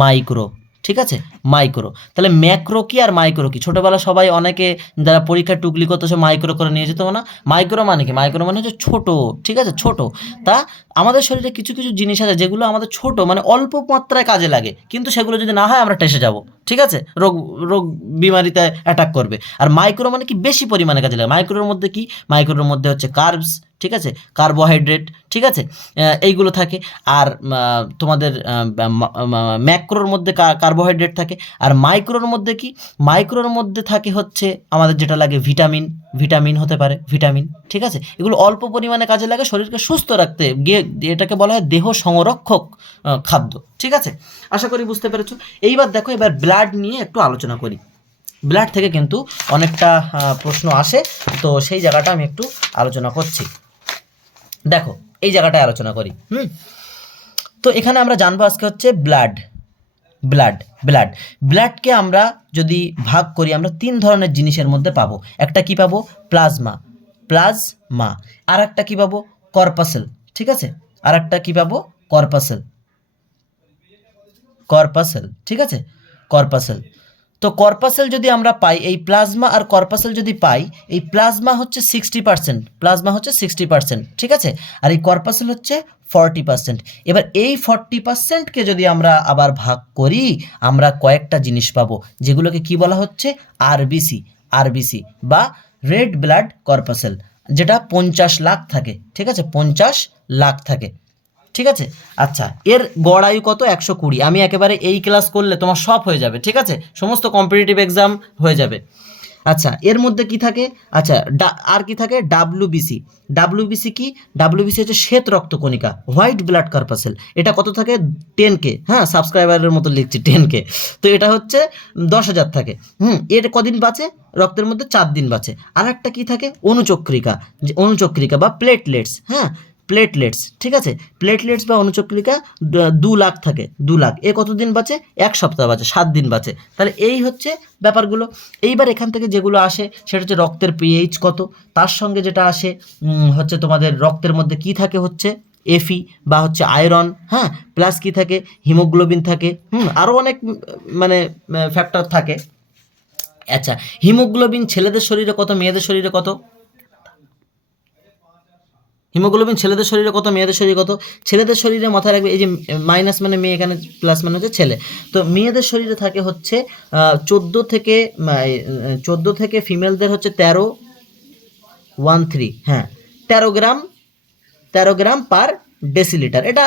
মাইক্রো, ঠিক আছে। মাইক্রো, তাহলে ম্যাক্রো কি আর মাইক্রো কি? ছোটোবেলা সবাই অনেকে যারা পরীক্ষায় টুকলি করতো সে মাইক্রো করে নিয়ে যেত না। মাইক্রো মানে কি? মাইক্রো মানে হচ্ছে ছোটো, ঠিক আছে, ছোটো। তা আমাদের শরীরে কিছু কিছু জিনিস আছে যেগুলো আমাদের ছোটো, মানে অল্প মাত্রায় কাজে লাগে, কিন্তু সেগুলো যদি না হয় আমরা টেসে যাব, ঠিক আছে, রোগ বিমারিতে অ্যাটাক করবে। আর মাইক্রো মানে কি? বেশি পরিমাণে কাজে লাগে। মাইক্রোর মধ্যে কি? মাইক্রোর মধ্যে হচ্ছে কার্বস, ঠিক আছে, কার্বোহাইড্রেট, ঠিক আছে, এইগুলো থাকে। আর তোমাদের ম্যাক্রোর মধ্যে কার্বোহাইড্রেট থাকে। আর মাইক্রোর মধ্যে কি? মাইক্রোর মধ্যে থাকে হচ্ছে আমাদের যেটা লাগে ভিটামিন হতে পারে, ভিটামিন, ঠিক আছে। এগুলো অল্প পরিমাণে কাজে লাগে শরীরকে সুস্থ রাখতে গিয়ে, এটাকে বলা হয় দেহ সংরক্ষক খাদ্য, ঠিক আছে। আশা করি বুঝতে পেরেছো। এইবার দেখো, এবার ব্লাড নিয়ে একটু আলোচনা করি। ব্লাড থেকে কিন্তু অনেকটা প্রশ্ন আসে, তো সেই জায়গাটা আমি একটু আলোচনা করছি। দেখো এই জায়গাটায় আলোচনা করি। তো এখানে আমরা জানবো আজকে হচ্ছে ব্লাডকে আমরা যদি ভাগ করি, আমরা 3 ধরনের জিনিসের মধ্যে পাবো। একটা কি পাবো? প্লাজমা, আর একটা কি পাবো? কর্পাসেল, ঠিক আছে। আর একটা কি পাবো? কর্পাসেল, ঠিক আছে, কর্পাসেল। তো কর্পাসেল যদি আমরা পাই, এই প্লাজমা আর কর্পাসেল যদি পাই, এই প্লাজমা হচ্ছে 60%, প্লাজমা হচ্ছে 60%, ঠিক আছে, আর এই কর্পাসেল হচ্ছে 40%। এবার এই 40%কে যদি আমরা আবার ভাগ করি, আমরা কয়েকটা জিনিস পাবো, যেগুলোকে কি বলা হচ্ছে, আরবিসি, আরবিসি বা রেড ব্লাড কর্পাসেল, যেটা 50 লাখ থাকে, ঠিক আছে, 50 লাখ থাকে, ঠিক আছে। আচ্ছা, এর গড় আয়ু কত, 120। আমি একেবারে এই ক্লাস করলে তোমার সব হয়ে যাবে, ঠিক আছে, সমস্ত কম্পিটিটিভ এক্সাম হয়ে যাবে। আচ্ছা, এর মধ্যে কি থাকে, আচ্ছা আর কি থাকে, ডাব্লিউবিসি। ডাব্লিউবিসি কি, ডাব্লিউবিসি হচ্ছে শ্বেত রক্তকণিকা, হোয়াইট ব্লাড কর্পাসেল। এটা কত থাকে, 10K, হ্যাঁ সাবস্ক্রাইবারের মতো লিখছি 10K। তো এটা হচ্ছে 10,000 থাকে। এর কদিন বাঁচে, রক্তের মধ্যে 4 দিন বাঁচে। আর একটা কি থাকে, অনুচক্রিকা, অনুচক্রিকা বা প্লেটলেটস, হ্যাঁ প্লেটলেটস, ঠিক আছে, প্লেটলেটস বা অনুচক্রিকা 2 লাখ থাকে, 2 লাখ। এ কতদিন বাঁচে, 1 সপ্তাহ বাঁচে, 7 দিন বাঁচে। তাহলে এই হচ্ছে ব্যাপারগুলো। এইবার এখান থেকে যেগুলো আসে সেটা হচ্ছে রক্তের পিএইচ কত, তার সঙ্গে যেটা আসে হচ্ছে তোমাদের রক্তের মধ্যে কি থাকে, হচ্ছে এফি বা হচ্ছে আয়রন, হ্যাঁ, প্লাস কি থাকে, হিমোগ্লোবিন থাকে, আরও অনেক মানে ফ্যাক্টর থাকে। আচ্ছা, হিমোগ্লোবিন ছেলেদের শরীরে কত, মেয়েদের শরীরে কত, হিমোগ্লোবিন ছেলেদের শরীরে কত, মেয়েদের শরীরে কত, ছেলেদের শরীরে মাথায় রাখবে, এই যে মাইনাস মানে মেয়ে, এখানে প্লাস মানে হচ্ছে ছেলে। তো মেয়েদের শরীরে থাকে হচ্ছে 14 থেকে ফিমেলদের হচ্ছে 13, হ্যাঁ 13 গ্রাম পার ডেসিলিটার। এটা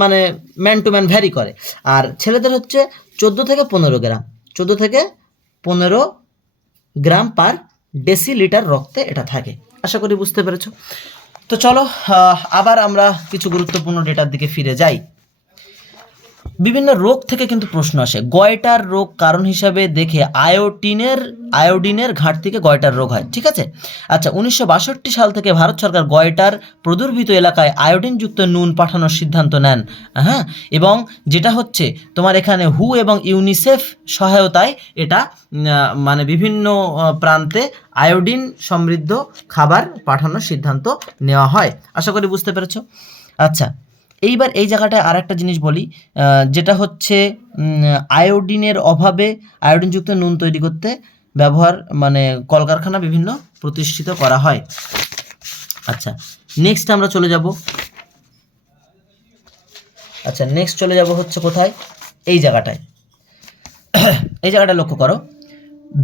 মানে ম্যান টু ম্যান ভ্যারি করে। আর ছেলেদের হচ্ছে 14 থেকে 15 গ্রাম, 14 থেকে 15 গ্রাম পার ডেসিলিটার রক্তে এটা থাকে। আশা করি বুঝতে পেরেছো। তো চলো আবার আমরা কিছু গুরুত্বপূর্ণ ডেটার দিকে ফিরে যাই। বিভিন্ন রোগ থেকে কিন্তু প্রশ্ন আসে। গয়টার রোগ কারণ হিসাবে দেখে আয়োডিনের ঘাটতিকে গয়টার রোগ হয়, ঠিক আছে। আচ্ছা, 1962 সাল থেকে ভারত সরকার গয়টার প্রদুর্ভিত এলাকায় আয়োডিনযুক্ত নুন পাঠানোর সিদ্ধান্ত নেন, হ্যাঁ, এবং যেটা হচ্ছে তোমার এখানে হু এবং ইউনিসেফ সহায়তায় এটা মানে বিভিন্ন প্রান্তে আয়োডিন সমৃদ্ধ খাবার পাঠানোর সিদ্ধান্ত নেওয়া হয়। আশা করি বুঝতে পেরেছো। আচ্ছা, এইবার এই জায়গাটায় আর একটা জিনিস বলি, যেটা হচ্ছে আয়োডিনের অভাবে আয়োডিনযুক্ত নুন তৈরি করতে ব্যবহার মানে কলকারখানা বিভিন্ন প্রতিষ্ঠিত করা হয়। আচ্ছা, নেক্সট আমরা চলে যাব। আচ্ছা, নেক্সট চলে যাব হচ্ছে কোথায়, এই জায়গাটায়। এই জায়গাটা লক্ষ্য করো,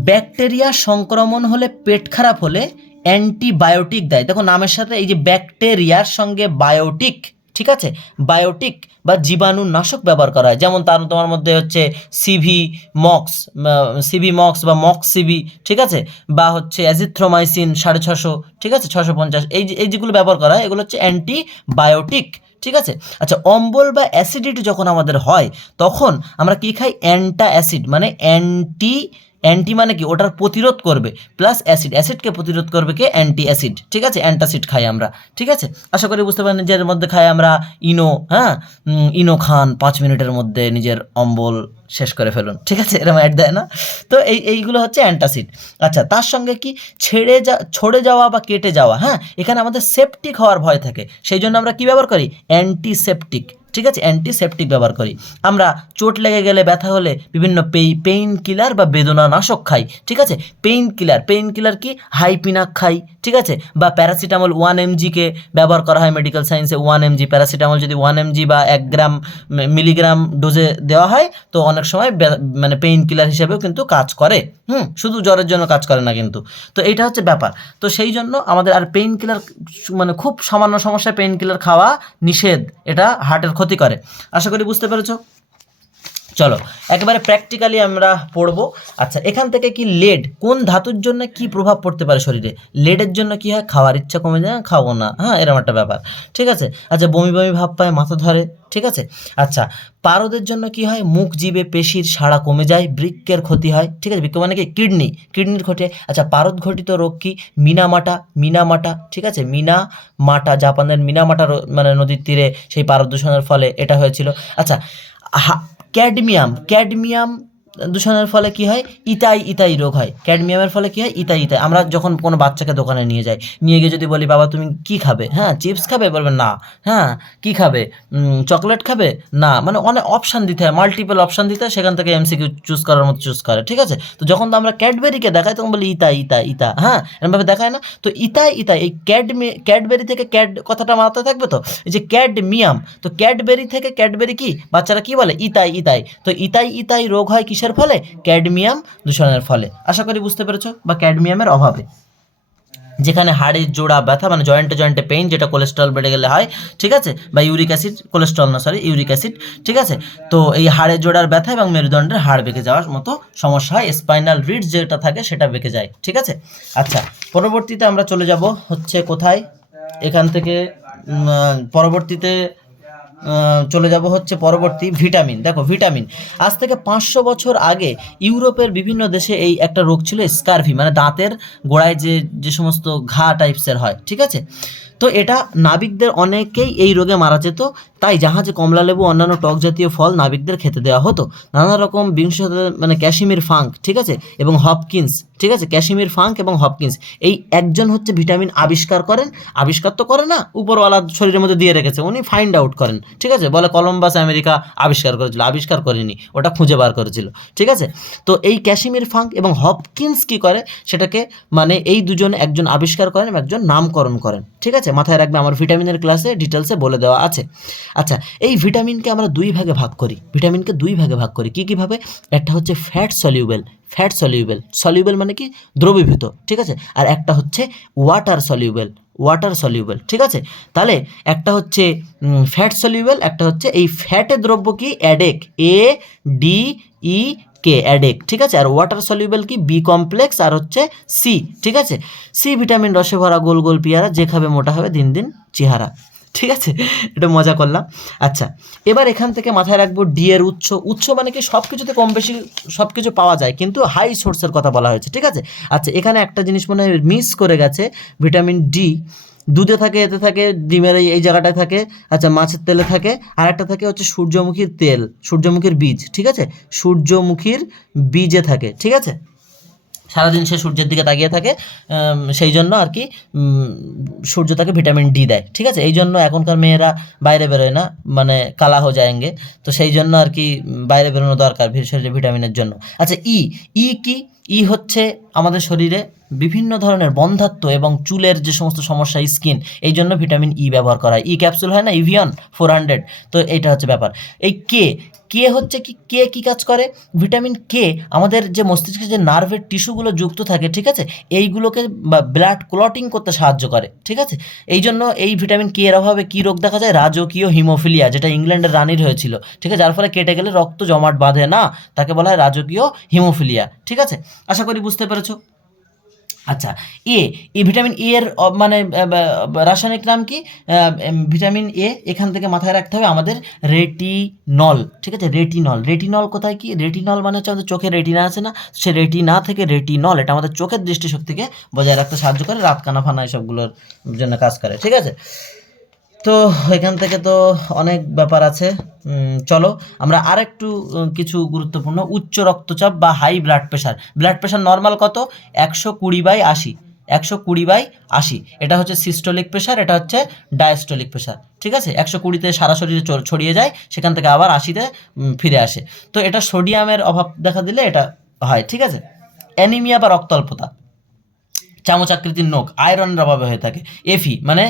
ব্যাকটেরিয়া সংক্রমণ হলে, পেট খারাপ হলে অ্যান্টিবায়োটিক দেয়। দেখো নামের সাথে এই যে ব্যাকটেরিয়ার সঙ্গে বায়োটিক, ঠিক আছে, বায়োটিক বা জীবাণুনাশক ব্যবহার করা হয়। যেমন তোমার মধ্যে হচ্ছে সিভি মক্স বা মক্স সিভি, ঠিক আছে, বা হচ্ছে অ্যাজিথ্রোমাইসিন 650, ঠিক আছে, 650, এই যেগুলো ব্যবহার করা হয় এগুলো হচ্ছে অ্যান্টিবায়োটিক, ঠিক আছে। আচ্ছা, অম্বল বা অ্যাসিডিটি যখন আমাদের হয় তখন আমরা কি খাই, অ্যান্টাঅ্যাসিড, মানে অ্যান্টি মানে কি, ওটার প্রতিরোধ করবে, প্লাস অ্যাসিডকে প্রতিরোধ করবে কে, অ্যান্টি অ্যাসিড, ঠিক আছে, অ্যান্টাসিড খাই আমরা, ঠিক আছে। আশা করি বুঝতে পারেন, যে এর মধ্যে খাই আমরা ইনো, হ্যাঁ ইনো খান, 5 মিনিটের মধ্যে নিজের অম্বল শেষ করে ফেলুন, ঠিক আছে, এরকম অ্যাড দেয় না। তো এইগুলো হচ্ছে অ্যান্টাসিড। আচ্ছা, তার সঙ্গে কি ছড়ে যাওয়া বা কেটে যাওয়া, হ্যাঁ, এখানে আমাদের সেপটিক হওয়ার ভয় থাকে, সেই জন্য আমরা কি ব্যবহার করি, অ্যান্টিসেপটিক, ঠিক আছে, অ্যান্টিসেপটিক ব্যবহার করি। আমরা চোট লেগে গেলে, ব্যথা হলে বিভিন্ন পেইন কিলার বা বেদনানাশক খাই, ঠিক আছে। পেইন কিলার কি, হাইপিনাক খাই, ঠিক আছে, বা প্যারাসিটামল 1 mg কে ব্যবহার করা হয় মেডিকেল সায়েন্সে। 1 mg প্যারাসিটামল যদি 1 mg বা 1 গ্রাম মিলিগ্রাম ডোজে দেওয়া হয়, তো অনেক সময় মানে পেইন কিলার হিসেবেও কিন্তু কাজ করে, শুধু জ্বরের জন্য কাজ করে না কিন্তু। তো এইটা হচ্ছে ব্যাপার। তো সেই জন্য আমাদের আর পেইন কিলার মানে খুব সামান্য সমস্যায় পেইন কিলার খাওয়া নিষেধ, এটা হার্টের ক্ষতি করে। আশা করি বুঝতে পেরেছো। চলো একেবারে প্র্যাকটিক্যালি আমরা পড়বো। আচ্ছা, এখান থেকে কি লেড কোন ধাতুর জন্য কি প্রভাব পড়তে পারে শরীরে, লেডের জন্য কি হয়, খাওয়ার ইচ্ছা কমে যায়, খাবো না, হ্যাঁ এরকম একটা ব্যাপার, ঠিক আছে। আচ্ছা, বমি ভাব পায়, মাথা ধরে, ঠিক আছে। আচ্ছা, পারদের জন্য কি হয়, মুখ জিভে পেশির সাড়া কমে যায়, বৃক্কের ক্ষতি হয়, ঠিক আছে, বৃক্ক মানে কি, কিডনির ক্ষতি হয়। আচ্ছা, পারদ ঘটিত রোগ কি, মিনামাটা, ঠিক আছে, মিনামাটা, জাপানের মিনামাটা মানে নদীর তীরে সেই পারদ দূষণের ফলে এটা হয়েছিল। আচ্ছা, ক্যাডমিয়াম দূষণের ফলে কি হয়, ইতাই ইতাই রোগ হয়। ক্যাডমিয়ামের ফলে কি হয়, ইতাই ইতাই। আমরা যখন কোনো বাচ্চাকে দোকানে নিয়ে যাই, নিয়ে গিয়ে যদি বলি বাবা তুমি কি খাবে, হ্যাঁ চিপস খাবে, বলবে না। হ্যাঁ কি খাবে, চকলেট খাবে, না। মানে অনেক অপশান দিতে হয়, মাল্টিপল অপশান দিতে হয়, সেখান থেকে এমসিকিউ চুজ করার মতো চুজ করে, ঠিক আছে। তো যখন তো আমরা ক্যাডবেরিকে দেখাই তখন বলি ইতা ইতা ইতা, হ্যাঁ এরকমভাবে দেখায় না। তো ইতা ইতা, এই ক্যাডবেরি থেকে ক্যাড কথাটা মাথায় থাকবে তো, এই যে ক্যাডমিয়াম, তো ক্যাডবেরি থেকে ক্যাডবেরি কি বাচ্চারা কি বলে, ইতাই ইতাই। তো ইতাই ইতাই রোগ হয় কিসের ফলে, ক্যাডমিয়াম দূষণের ফলে। আশা করি বুঝতে পেরেছো, বা ক্যাডমিয়ামের অভাবে। যেখানে হাড়ের জোড়া ব্যথা, মানে জয়েন্টে জয়েন্টে পেইন, যেটা কোলেস্ট্রল বেড়ে গেলে হয়, ঠিক আছে, বা ইউরিক অ্যাসিড, কোলেস্ট্রল না সরি ইউরিক অ্যাসিড, ঠিক আছে। তো এই হাড়ের জোড়ার ব্যথা এবং মেরুদণ্ডের হাড় বেঁকে যাওয়ার মতো সমস্যা হয়, স্পাইনাল রিডস যেটা থাকে সেটা বেঁকে যায়, ঠিক আছে। আচ্ছা, পরবর্তীতে আমরা চলে যাব হচ্ছে কোথায়, এখান থেকে পরবর্তীতে চলে যাব হচ্ছে পরবর্তী ভিটামিন। দেখো ভিটামিন, আজ থেকে 500 বছর আগে ইউরোপের বিভিন্ন দেশে এই একটা রোগ ছিল স্কারভি, মানে দাঁতের গোড়ায় যে যে সমস্ত ঘা টাইপসের হয়, ঠিক আছে। তো এটা নাবিকদের অনেকেই এই রোগে মারা যেত, তাই জাহাজে কমলালেবু অন্যান্য টক জাতীয় ফল নাবিকদের খেতে দেওয়া হতো। নানা রকম বিংশ মানে ক্যাশিমির ফাঙ্ক, ঠিক আছে, এবং হপকিন্স, ঠিক আছে, ক্যাশিমির ফাঙ্ক এবং হপকিন্স, এই একজন হচ্ছে ভিটামিন আবিষ্কার করেন। আবিষ্কার তো করে না, উপরওয়ালা শরীরের মধ্যে দিয়ে রেখেছে, উনি ফাইন্ড আউট করেন, ঠিক আছে। বলে কলম্বাস আমেরিকা আবিষ্কার করেছিল, আবিষ্কার করেনি, ওটা খুঁজে বার করেছিল, ঠিক আছে। তো এই ক্যাশিমির ফাঙ্ক এবং হপকিন্স কি করে সেটাকে, মানে এই দুজনে, একজন আবিষ্কার করেন এবং একজন নামকরণ করেন, ঠিক আছে। মাথায় রাখবে, আমার ভিটামিনের ক্লাসে ডিটেলসে বলে দেওয়া আছে। আচ্ছা, এই ভিটামিনকে আমরা দুই ভাগে ভাগ করি, ভিটামিনকে দুই ভাগে ভাগ করি, কী কীভাবে, একটা হচ্ছে fat soluble, fat soluble, soluble মানে কি দ্রবীভূত, ঠিক আছে, আর একটা হচ্ছে ওয়াটার সলিউবেল, ওয়াটার সলিউবেল, ঠিক আছে। তাহলে একটা হচ্ছে ফ্যাট সলিউবেল, একটা হচ্ছে এই ফ্যাটের দ্রব্য কি অ্যাডেক, এ ডি ই কে, অ্যাডেক, ঠিক আছে। আর ওয়াটার সলিউবেল কি বি কমপ্লেক্স, আর হচ্ছে সি, ঠিক আছে। সি ভিটামিন রসে ভরা গোল গোল পেয়ারা, যে খাবে মোটা হবে দিন দিন চেহারা, ঠিক আছে। এটা মজা করলাম। আচ্ছা, এবার এখান থেকে মাথায় রাখবো ডি এর উৎস। উৎস মানে কি সব কিছুতে কম বেশি সব কিছু পাওয়া যায়, কিন্তু হাই সোর্সের কথা বলা হয়েছে, ঠিক আছে। আচ্ছা, এখানে একটা জিনিস মনে হয় মিস করে গেছে, ভিটামিন ডি দুধে থাকে, এতে থাকে, ডিমের এই জায়গাটায় থাকে, আচ্ছা মাছের তেলে থাকে, আর একটা থাকে হচ্ছে সূর্যমুখীর তেল, সূর্যমুখীর বীজ, ঠিক আছে, সূর্যমুখীর বীজে থাকে, ঠিক আছে। সারাদিন সে সূর্যের দিকে তাকিয়ে থাকে, সেই জন্য আর কি সূর্য তাকে ভিটামিন ডি দেয়, ঠিক আছে। এই জন্য এখনকার মেয়েরা বাইরে বেরোয় না, মানে কালা হয়ে যায়গে, তো সেই জন্য আর কি বাইরে বেরোনো দরকার শরীরে ভিটামিনের জন্য। আচ্ছা, ই, ই কি, ই হচ্ছে আমাদের শরীরে বিভিন্ন ধরনের বন্ধ্যাত্ব এবং চুলের যে সমস্ত সমস্যা, স্কিন, এই জন্য ভিটামিন ই ব্যবহার করা হয়। ই ক্যাপসুল হয় না, ইভিয়ন 400, তো এইটা হচ্ছে ব্যাপার। এই কে, কে হচ্ছে কি, কে কী কাজ করে, ভিটামিন কে আমাদের যে মস্তিষ্কে যে নার্ভের টিস্যুগুলো যুক্ত থাকে, ঠিক আছে, এইগুলোকে ব্লাড ক্লটিং করতে সাহায্য করে, ঠিক আছে। এই জন্য এই ভিটামিন কে এর অভাবে কী রোগ দেখা যায়, রাজকীয় হিমোফিলিয়া, যেটা ইংল্যান্ডের রানীর হয়েছিল, ঠিক আছে, যার ফলে কেটে গেলে রক্ত জমাট বাঁধে না, তাকে বলা হয় রাজকীয় হিমোফিলিয়া, ঠিক আছে। আশা করি বুঝতে পেরেছো। আচ্ছা, এ, ভিটামিন এ এর মানে রাসায়নিক নাম কি, ভিটামিন এ, এখান থেকে মাথায় রাখতে হবে আমাদের রেটিনল, ঠিক আছে, রেটিনল। রেটিনল কোথায় কি, রেটিনল মানে হচ্ছে আমাদের চোখের রেটিনা আছে না, সে রেটিনা থেকে রেটিনল, এটা আমাদের চোখের দৃষ্টিশক্তিকে বজায় রাখতে সাহায্য করে, রাত কানা ফানা এসবগুলোর জন্য কাজ করে, ঠিক আছে। তো এখান থেকে তো অনেক ব্যাপার আছে, চলো আমরা আরেকটু কিছু গুরুত্বপূর্ণ, উচ্চ রক্তচাপ বা high blood pressure. Blood pressure normal কত, 120/80, 120/80, এটা হচ্ছে সিস্টোলিক প্রেশার, এটা হচ্ছে ডায়াস্টোলিক প্রেশার, ঠিক আছে। 120-তে সারা শরীরে ছড়িয়ে যায়, সেখান থেকে আবার 80-তে ফিরে আসে। তো এটা সোডিয়ামের অভাব দেখা দিলে এটা হয়, ঠিক আছে। অ্যানিমিয়া বা রক্ত অল্পতা, চামচ আকৃতির নখ, আয়রনের অভাবে হয়ে থাকে। এফি মানে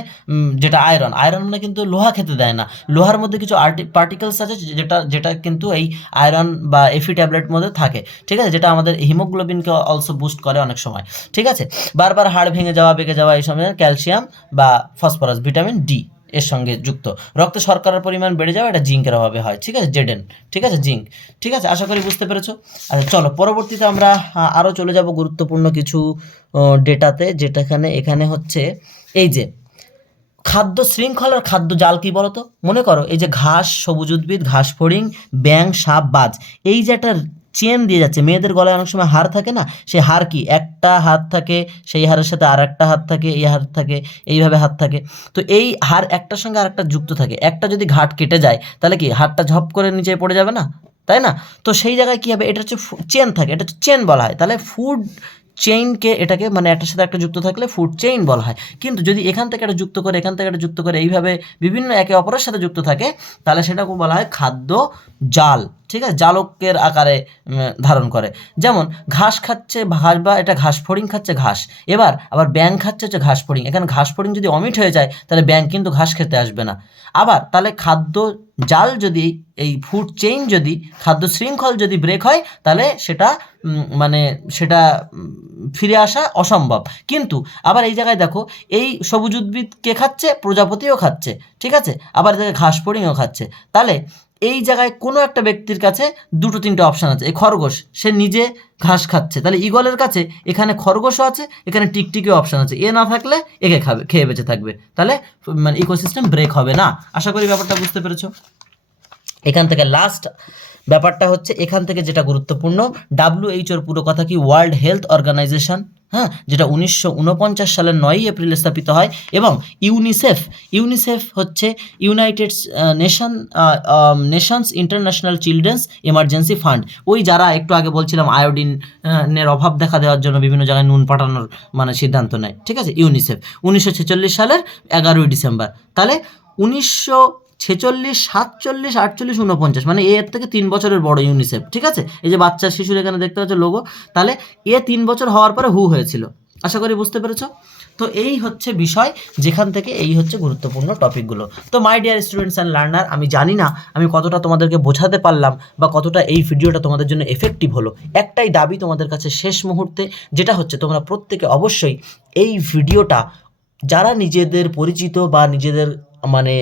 যেটা আয়রন, আয়রন মানে কিন্তু লোহা খেতে দেয় না, লোহার মধ্যে কিছু পার্টিকেলস আছে যেটা যেটা কিন্তু এই আয়রন বা এফি ট্যাবলেট মধ্যে থাকে, ঠিক আছে, যেটা আমাদের হিমোগ্লোবিনকে অলসো বুস্ট করে অনেক সময়, ঠিক আছে। বারবার হাড় ভেঙে যাওয়া, বেঁকে যাওয়া, এই সময় ক্যালসিয়াম বা ফসফরাস, ভিটামিন ডি এর সঙ্গে যুক্ত। রক্তে শর্করার পরিমাণ বেড়ে যাওয়া, এটা জিঙ্কের অভাবে হয়, ঠিক আছে, জেডেন, ঠিক আছে, জিঙ্ক, ঠিক আছে। আশা করি বুঝতে পেরেছো। আচ্ছা চলো, পরবর্তীতে আমরা আরও চলে যাব গুরুত্বপূর্ণ কিছু ডেটাতে, যেটাখানে এখানে হচ্ছে এই যে খাদ্য শৃঙ্খলার খাদ্য জাল কি বলতো, মনে করো এই যে ঘাস, সবুজ উদ্ভিদ, ঘাস ফড়িং, ব্যাং, সাপ, বাজ, এই যে একটা চেন দিয়ে যাচ্ছে, মেয়েদের গলায় অনেক সময় হার থাকে না, সেই হার কি, একটা হাত থাকে, সেই হারের সাথে আর একটা হাত থাকে, এই হাত থাকে, এইভাবে হাত থাকে। তো এই হার একটার সঙ্গে আর একটা যুক্ত থাকে, একটা যদি ঘাট কেটে যায় তাহলে কি হাতটা ঝপ করে নিচে পড়ে যাবে না, তাই না? তো সেই জায়গায় কী হবে, এটা হচ্ছে চেন থাকে, এটা হচ্ছে চেন বলা হয়। তাহলে ফুড চেইনকে এটাকে মানে একটার সাথে একটা যুক্ত থাকলে ফুড চেইন বলা হয়। কিন্তু যদি এখান থেকে একটা যুক্ত করে, এখান থেকে একটা যুক্ত করে, এইভাবে বিভিন্ন একে অপরের সাথে যুক্ত থাকে, তাহলে সেটাকে বলা হয় খাদ্য জাল। ঠিক আছে, জালকের আকারে ধারণ করে। যেমন ঘাস খাচ্ছে ঘাস, বা এটা ঘাস ফড়িং খাচ্ছে ঘাস, এবার আবার ব্যাঙ খাচ্ছে হচ্ছে ঘাস ফড়িং। এখানে ঘাস ফড়িং যদি অমিট হয়ে যায় তাহলে ব্যাঙ কিন্তু ঘাস খেতে আসবে না। আবার তাহলে খাদ্য জাল যদি, এই ফুড চেইন যদি, খাদ্য শৃঙ্খল যদি ব্রেক হয়, তাহলে সেটা মানে সেটা ফিরে আসা অসম্ভব। কিন্তু আবার এই জায়গায় দেখো, এই সবুজ উদ্ভিদ কে খাচ্ছে, প্রজাপতিও খাচ্ছে, ঠিক আছে, আবার এদিকে ঘাস ফড়িংও খাচ্ছে। তাহলে এই জায়গায় কোনো একটা ব্যক্তির কাছে দুটো তিনটে অপশান আছে। এই খরগোশ, সে নিজে ঘাস খাচ্ছে, তাহলে ঈগলের কাছে এখানে খরগোশও আছে, এখানে টিকটিকিও অপশান আছে। এ না থাকলে একে খাবে, খেয়ে বেঁচে থাকবে, তাহলে মানে ইকোসিস্টেম ব্রেক হবে না। আশা করি ব্যাপারটা বুঝতে পেরেছো। এখান থেকে লাস্ট ব্যাপারটা হচ্ছে, এখান থেকে যেটা গুরুত্বপূর্ণ, WHO পুরো কথা কি, ওয়ার্ল্ড হেলথ অর্গানাইজেশন, হ্যাঁ, যেটা 1949 সালের 9 এপ্রিলে স্থাপিত হয়। এবং ইউনিসেফ হচ্ছে United Nations international children's emergency fund. ওই যারা একটু আগে বলছিলাম আয়োডিনের অভাব দেখা দেওয়ার জন্য বিভিন্ন জায়গায় নুন পাঠানোর মানে সিদ্ধান্ত নেয়, ঠিক আছে, ইউনিসেফ 1946 সালের 11ই ডিসেম্বর। তাহলে 1946, 47, 48, 49, মানে এর থেকে 3 বছরের বড় ইউনিসেফ, ঠিক আছে। এই যে বাচ্চা শিশুর এখানে দেখতে পাচ্ছ লোগো, তাহলে 3 বছর হওয়ার পরে হয়েছিল। আশা করি বুঝতে পেরেছো। তো এই হচ্ছে বিষয়, যেখান থেকে এই হচ্ছে গুরুত্বপূর্ণ টপিকগুলো। তো my dear students and learner, আমি জানি না আমি কতটা তোমাদেরকে বোঝাতে পারলাম বা কতটা এই ভিডিওটা তোমাদের জন্য এফেক্টিভ হলো। একটাই দাবি তোমাদের কাছে শেষ মুহূর্তে, যেটা হচ্ছে তোমরা প্রত্যেকে অবশ্যই এই ভিডিওটা যারা নিজেদের পরিচিত বা নিজেদের মানে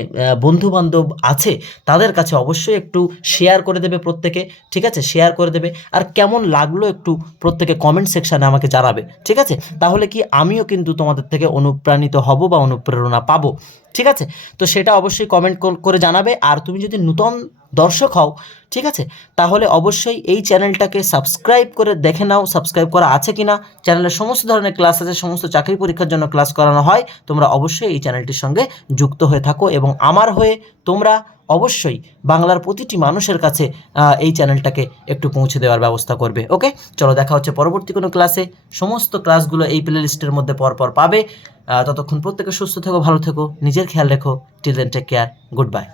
বন্ধুবান্ধব আছে তাদের কাছে অবশ্যই একটু শেয়ার করে দেবে প্রত্যেকে, ঠিক আছে, শেয়ার করে দেবে। আর কেমন লাগলো একটু প্রত্যেকে কমেন্ট সেকশানে আমাকে জানাবে, ঠিক আছে। তাহলে কি আমিও কিন্তু তোমাদের থেকে অনুপ্রাণিত হব বা অনুপ্রেরণা পাবো, ঠিক আছে। তো সেটা অবশ্যই কমেন্ট করে জানাবে। আর তুমি যদি নূতন দর্শক হও, ঠিক আছে, তাহলে অবশ্যই এই চ্যানেলটাকে সাবস্ক্রাইব করে দেখে নাও, সাবস্ক্রাইব করা আছে কিনা। চ্যানেলের সমস্ত ধরনের ক্লাস আছে, সমস্ত চাকরি পরীক্ষার জন্য ক্লাস করানো হয়। তোমরা অবশ্যই এই চ্যানেলটির সঙ্গে যুক্ত হয়ে থাকো এবং আমার হয়ে তোমরা অবশ্যই বাংলার প্রতিটি মানুষের কাছে এই চ্যানেলটাকে একটু পৌঁছে দেওয়ার ব্যবস্থা করবে। ওকে, চলো দেখা হচ্ছে পরবর্তী কোনো ক্লাসে। সমস্ত ক্লাসগুলো এই প্লে লিস্টের মধ্যে পরপর পাবে। ততক্ষণ প্রত্যেকে সুস্থ থেকো, ভালো থেকো, নিজের খেয়াল রেখো। Till then take care, good bye.